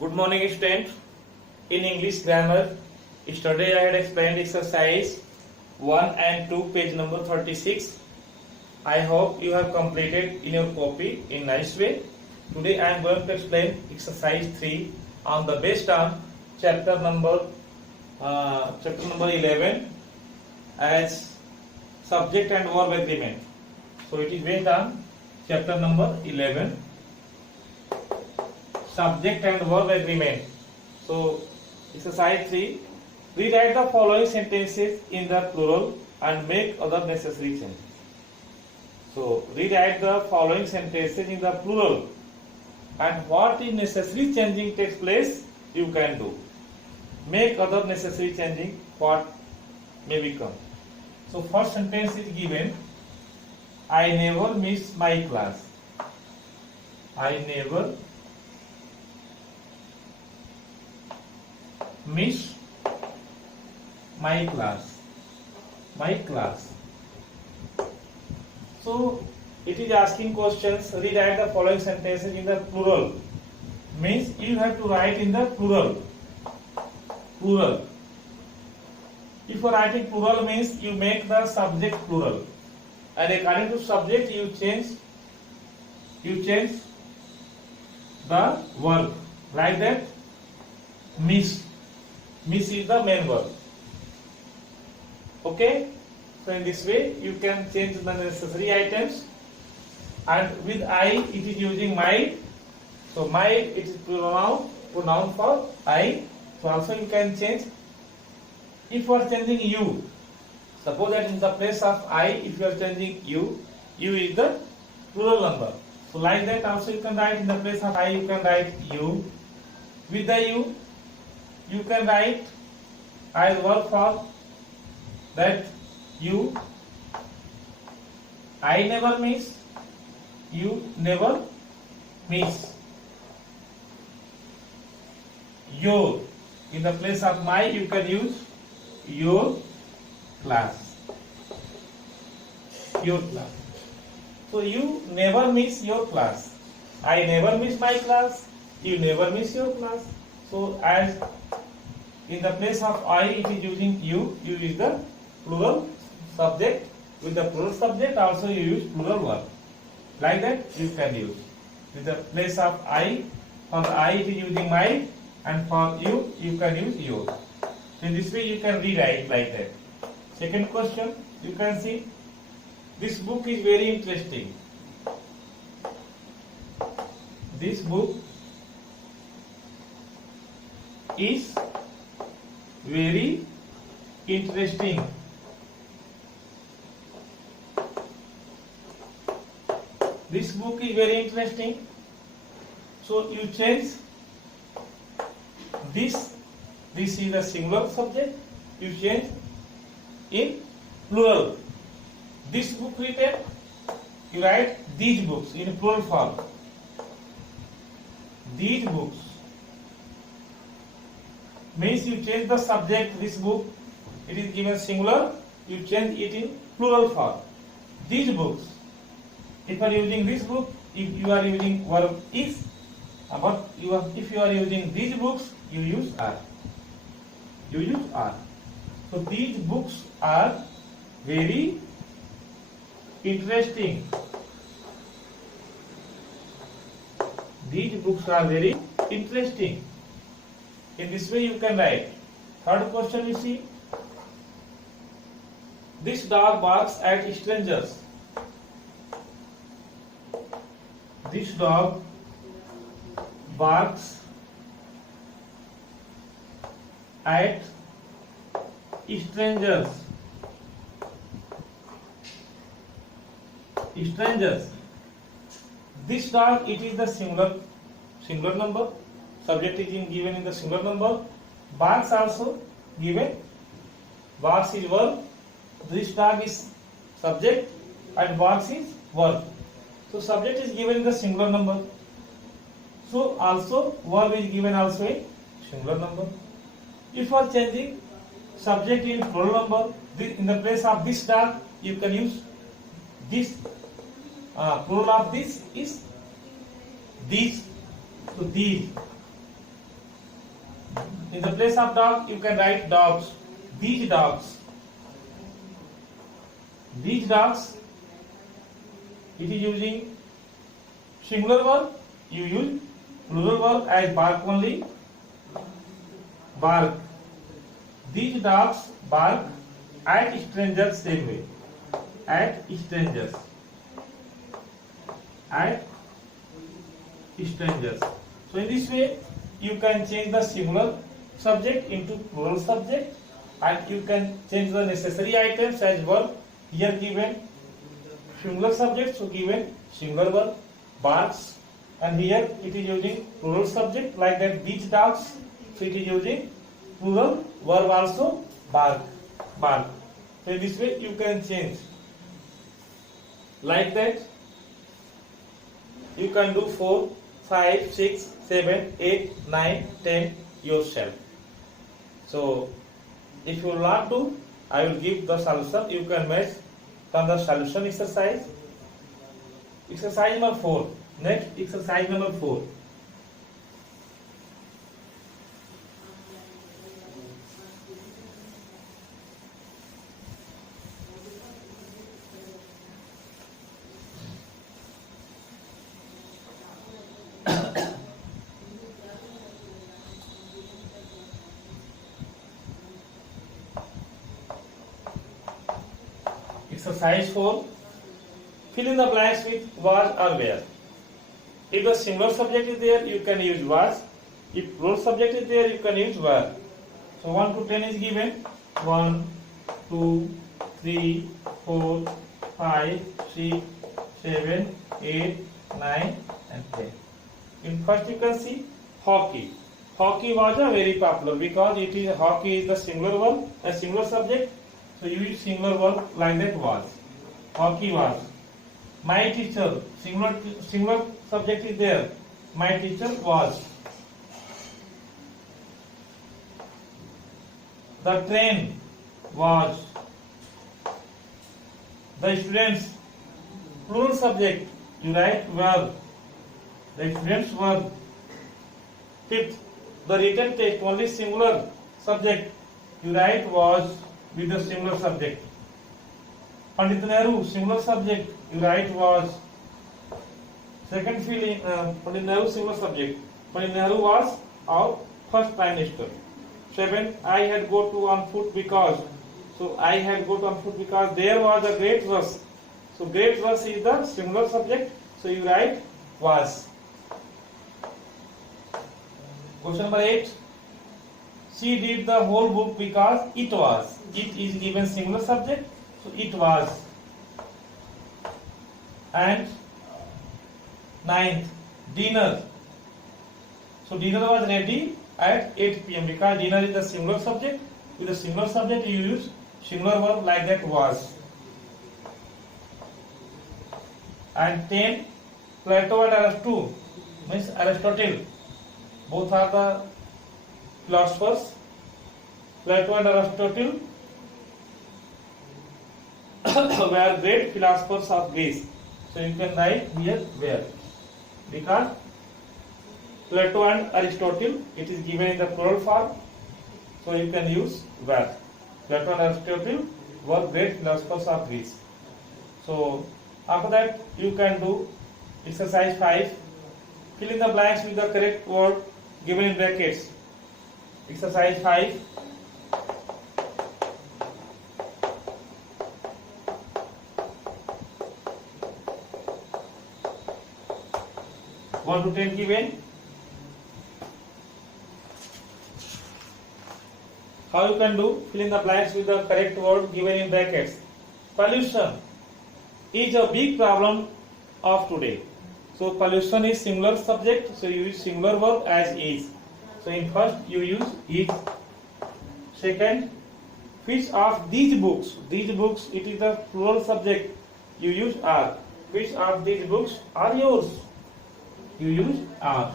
Good morning, student. In English grammar, yesterday I had explained exercise 1 and 2, page number 36. I hope you have completed in your copy in nice way. Today I am going to explain exercise 3 on the based on chapter number 11 as subject and verb agreement. So it is based on chapter number 11. Subject and verb agreement. So, exercise 3. Rewrite the following sentences in the plural and make other necessary changes. So, rewrite the following sentences in the plural and what is necessary changing takes place, you can do. Make other necessary changing, what may become. So, first sentence is given, I never miss my class. I never miss my class. So it is asking questions. Rewrite the following sentences in the plural. Means you have to write in the plural. If you are writing plural means you make the subject plural, and according to subject you change the verb, like that. Miss is the main verb. Okay, so in this way you can change the necessary items, and with I it is using my. So my, it is pronoun for I. So also you can change. If you are changing you, suppose that in the place of I, if you are changing you is the plural number. So like that also you can write in the place of I, you can write you. With the you can write as verb for that you. I never miss, you never miss. Your, in the place of my you can use your class. So you never miss your class. I never miss my class. You never miss your class. So as in the place of I it is using you is the plural subject. With the plural subject also you use plural verb. Like that you can use. With the place of I, for the I it is using my, and for you can use your. So in this way you can rewrite like that. Second question, you can see this book is very interesting. This book is very interesting. This book is very interesting. So you change this. This is a singular subject. You change in plural. This book written, you write these books in plural form. These books. Means you change the subject, this book, it is given singular, you change it in plural form. These books. If you are using this book, if you are using verb is, but if you are using these books, you use are. So these books are very interesting. These books are very interesting. In this way you can write. Third question you see. This dog barks at strangers. This dog barks at strangers. This dog, it is the singular number. Subject is given in the singular number. Barks also given. Barks is verb. This dog is subject and barks is verb. So subject is given in the singular number. So also verb is given also in singular number. If you are changing subject in plural number, in the place of this dog you can use this. Plural of this is these. So these. In the place of dog, you can write dogs. These dogs. These dogs. It is using singular verb. You use plural verb as bark only. Bark. These dogs bark at strangers same way. At strangers. At strangers. So in this way, you can change the singular subject into plural subject, and you can change the necessary items as verb. Here given singular subject, so given singular verb barks, and here it is using plural subject like that these dogs, so it is using plural verb also bark. Bark. So in this way you can change like that. You can do 4, 5, 6, 7, 8, 9, 10 yourself. So if you want to, I will give the solution. You can match on the solution exercise. Exercise number 4. Next exercise number 4. Exercise 4. Fill in the blanks with was or were. If the singular subject is there, you can use was. If plural subject is there, you can use were. So 1 to 10 is given. 1, 2, 3, 4, 5, 6, 7, 8, 9 and 10. In first you can see hockey. Hockey was a very popular because it is hockey is the singular verb, a singular subject. So you use singular verb like that was. Hockey was. My teacher, singular subject is there. My teacher was. The train was. The students, plural subject, you write were. The students were. Fifth, the written text, only singular subject, you write was with the singular subject. Pandit Nehru, singular subject, you write was. Second feeling, Pandit Nehru, singular subject. Pandit Nehru was our first Prime Minister. 7, I had go to on foot because. So I had go to on foot because there was a great rush. So great rush is the singular subject. So you write was. Question number 8. She did the whole book because it was. It is given singular subject, so it was. And 9th, dinner. So dinner was ready at 8 p.m. because dinner is the singular subject. With the singular subject, you use singular verb like that was. And 10, Plato and Aristotle means Aristotle. Both are the philosophers. Plato and Aristotle were great philosophers of Greece. So you can write here where. Because Plato and Aristotle, it is given in the plural form. So you can use were. Plato and Aristotle were great philosophers of Greece. So after that you can do exercise 5. Fill in the blanks with the correct word given in brackets. Exercise 5. One to 10 given. How you can do? Fill in the blanks with the correct word given in brackets. Pollution is a big problem of today. So pollution is singular subject, so you use singular verb as is. So in first you use is. Second, which of these books it is the plural subject, you use are. Which of these books are yours? You use are.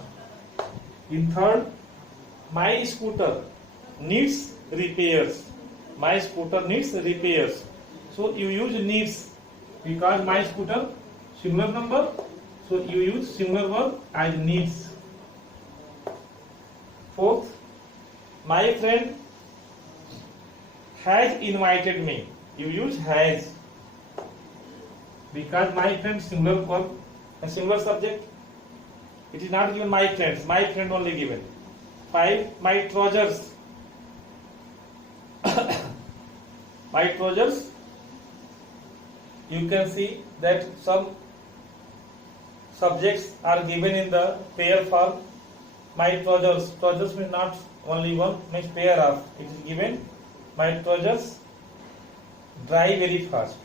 In third, my scooter needs repairs. My scooter needs repairs. So you use needs because my scooter singular number. So you use singular verb as needs. Fourth, My friend has invited me. You use has because my friend singular verb, a singular subject. It is not given my friends. My friend only given. 5. My trousers. My trousers. You can see that some subjects are given in the pair form. My trousers. Trousers means not only one, means pair of. It is given. My trousers dry very fast.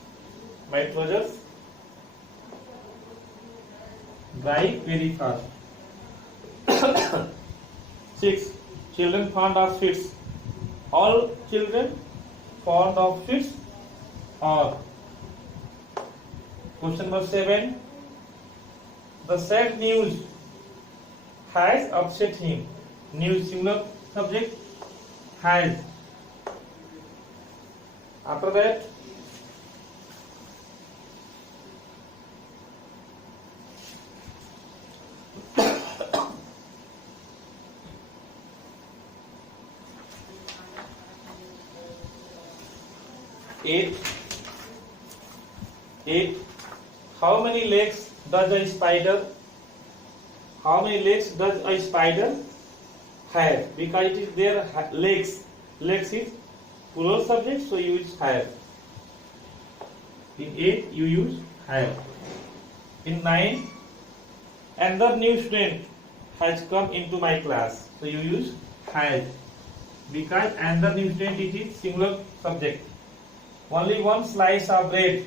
My trousers dry very fast. 6. Children fond of sweets. All children fond of sweets are. Question number 7. The sad news has upset him. News singular subject has. After that, eight. How many legs does a spider? How many legs does a spider have? Because it is their legs. Legs is plural subject, so you use have. In 8, you use have. In 9, another new student has come into my class, so you use has. Because another new student, it is singular subject. Only one slice of bread.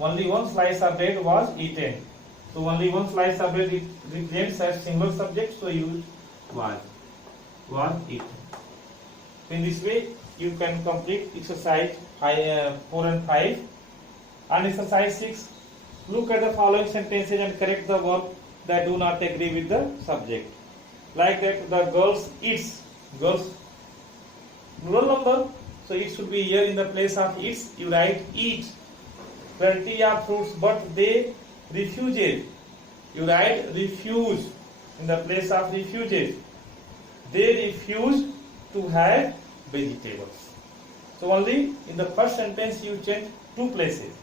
Only one slice of bread was eaten. So only one slice of bread represents as single subject, so use was. Was eaten. In this way, you can complete exercise 4 and 5. And exercise 6. Look at the following sentences and correct the verb that do not agree with the subject. Like that, the girls eats. Girls plural number, so it should be here in the place of eats. You write eat. Plenty of fruits, but they refused. You write refuse in the place of refuses. They refuse to have vegetables. So only in the first sentence you change 2 places.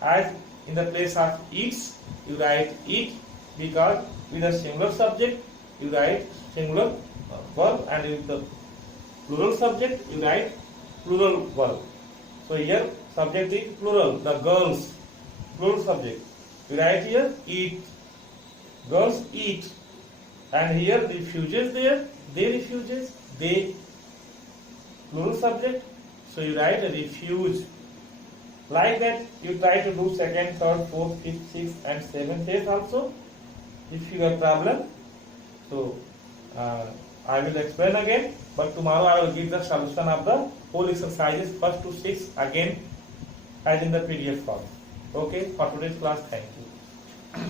As in the place of eats, you write eat, because with a singular subject you write singular verb, and with the plural subject you write plural verb. So here subject is plural, the girls, plural subject. You write here eat, girls eat, and here refuges there, they refuges, they plural subject, so you write refuse. Like that you try to do second, third, fourth, fifth, sixth and seventh days also. If you have problem, so I will explain again, but tomorrow I will give the solution of the whole exercises 1 to 6 again as in the PDF form. Okay, for today's class, thank you.